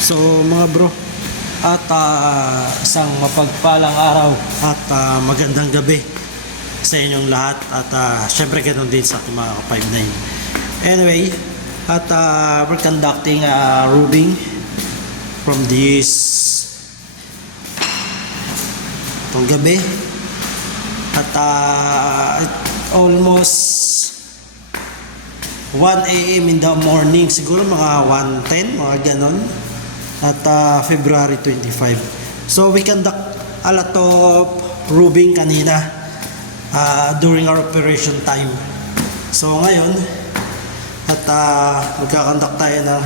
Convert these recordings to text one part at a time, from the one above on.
So mga bro, at isang mapagpalang araw at magandang gabi sa inyong lahat at syempre ganoon din sa ating mga ka-59. Anyway, at we're conducting roving from this itong gabi at almost 1 a.m. in the morning, siguro mga 1:10 mga ganon, at February 25. So we conduct a lot of roving kanina during our operation time. So ngayon at magkakonduct tayo ng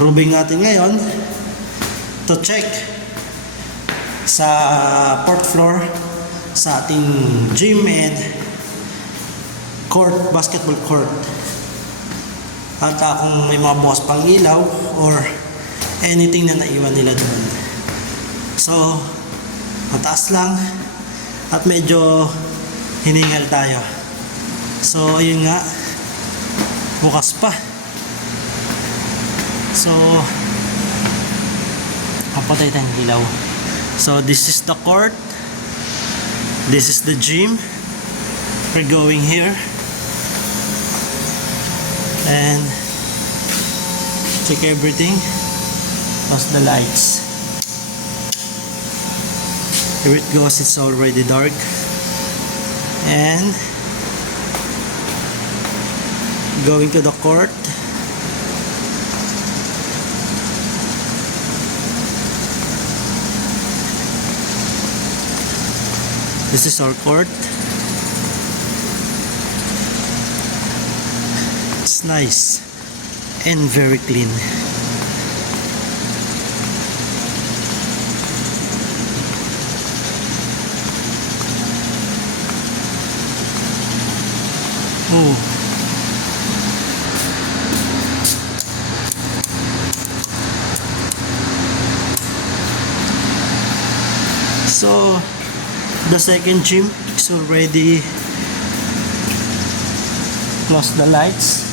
roving natin ngayon to check sa fourth floor sa ating gym and court, basketball court. At kung may mga bukas pang ilaw or anything na naiwan nila doon. So mataas lang at medyo hiningal tayo. So ayun nga, bukas pa. So kapatay tayong ilaw. So this is the court, this is the gym. We're going here and check everything. Plus the lights. Here it goes, it's already dark. And going to the court. This is our court. It's nice and very clean. Oh. So the second gym is already closed the lights,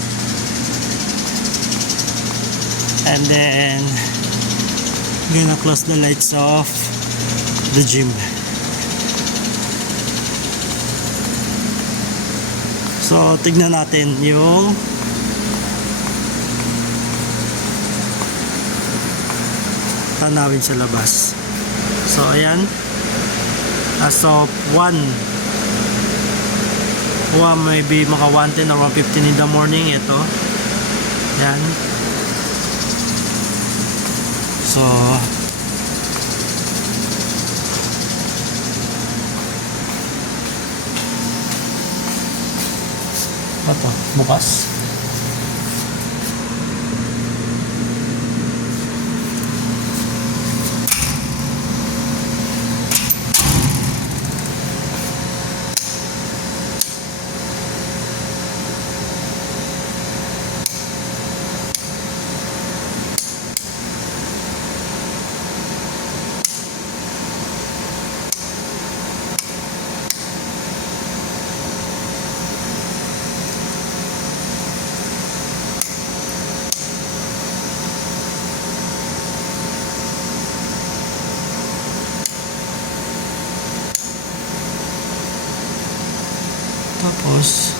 and then gonna close the lights of the gym. So tignan natin yung tanawin sa labas. So ayan, as of 1 maybe mga 1:10 or 1:15 in the morning, ito yan. So ito bukas. Tapos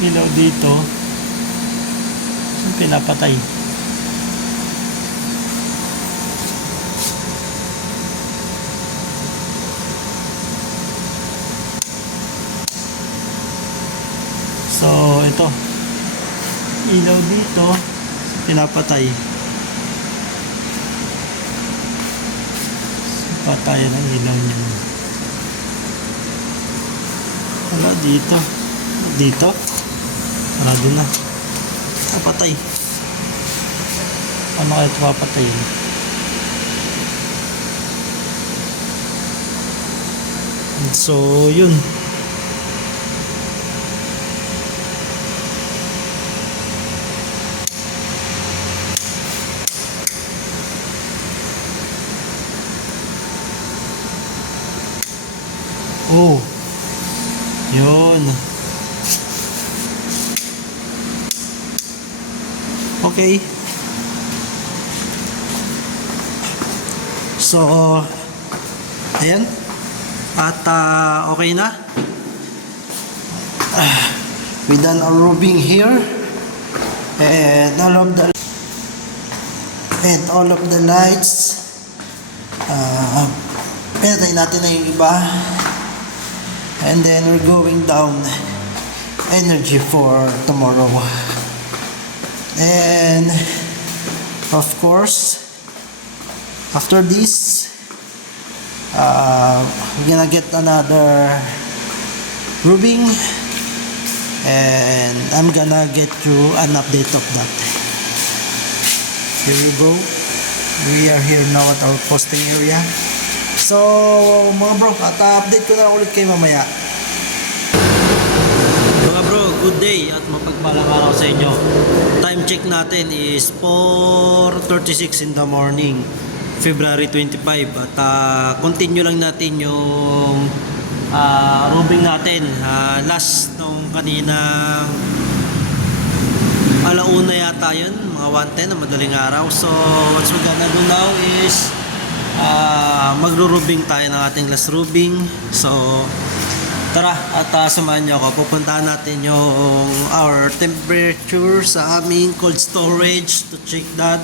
ilaw dito pinapatay. So ito ilaw dito pinapatay. Patayan ang ilaw niya. Wala dito. Dito? Wala din na. Papatay. Ano kaya ito papatay? So, yun. Oh. Yun. Okay. So, ayan. At okay na. We done our roofing here. And all of the lights. Pinatay natin na yung iba. And then we're going down energy for tomorrow. And of course, after this, we're gonna get another roofing, and I'm gonna get you an update of that. Here we go. We are here now at our posting area. So mga bro, at update ko na ulit kayo mamaya. Mga bro, good day at mapagpalang araw sa inyo. Time check natin is 4:36 in the morning, February 25. At continue lang natin yung roofing natin. Last nung kanina alauna yata yun, mga 1:10 na madaling araw. So what we're gonna do now is magro-roofing tayo ng ating last roofing. So tara at samahan nyo ako. Pupuntahan natin yung our temperature sa aming cold storage to check that,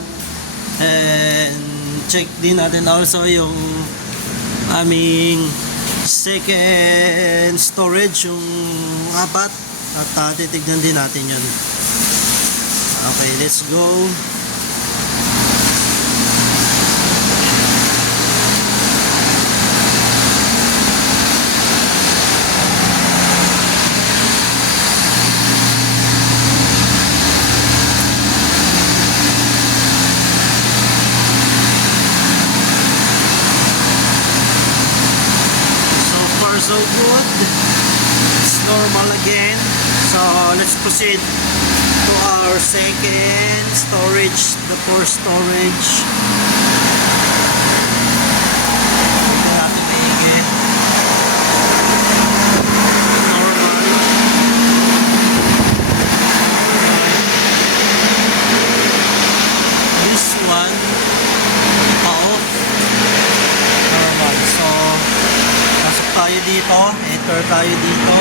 and check din natin also yung aming second storage, yung apat, at titignan din natin yun. Okay, let's go. So good, it's normal again. So let's proceed to our second storage, the fourth storage. Tignan natin maigi. Normal. This one off. Normal. So tayo dito, enter tayo dito.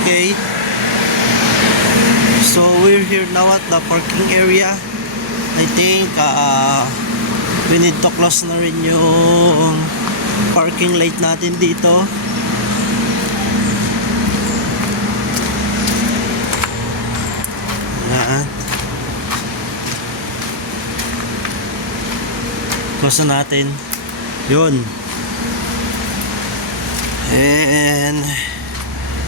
Okay, so we're here now at the parking area. I think we need to close na rin yung parking light natin dito. Close na natin yun, and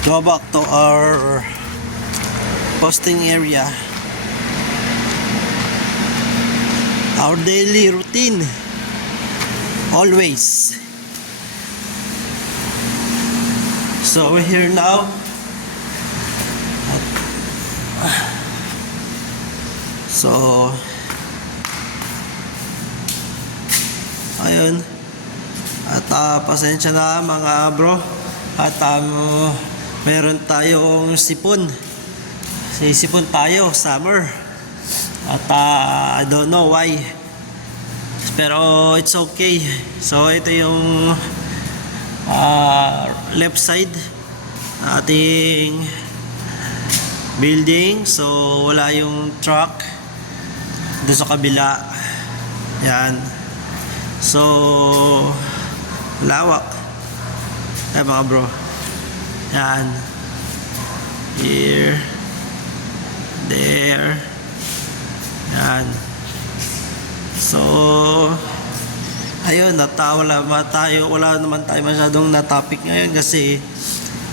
go back to our posting area, our daily routine always. So we're here now. So ayun, at pasensya na mga bro, at meron tayong sipon. Sisipon tayo, summer, at I don't know why, pero it's okay. So ito yung left side ating building. So wala yung truck doon sa kabila. Yan. So lawak mga bro. Yan. Here, there. Yan. So ayun, wala naman tayo masyadong na topic ngayon kasi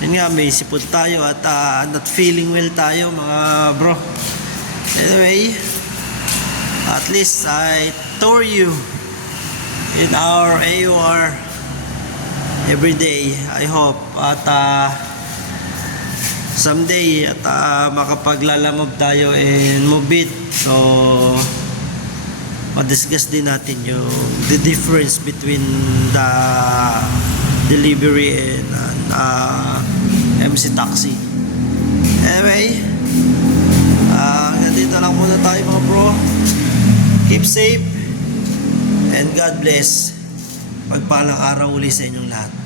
yun nga, may sipon tayo at not feeling well tayo mga bro. Anyway, at least I tour you in our AUR every day. I hope at someday at makapaglalamove tayo and move it. So ma-discuss din natin yung the difference between the delivery and MC Taxi. Anyway, ganito lang muna tayo mga bro. Keep safe and God bless. Pagpalang araw uli sa inyong lahat.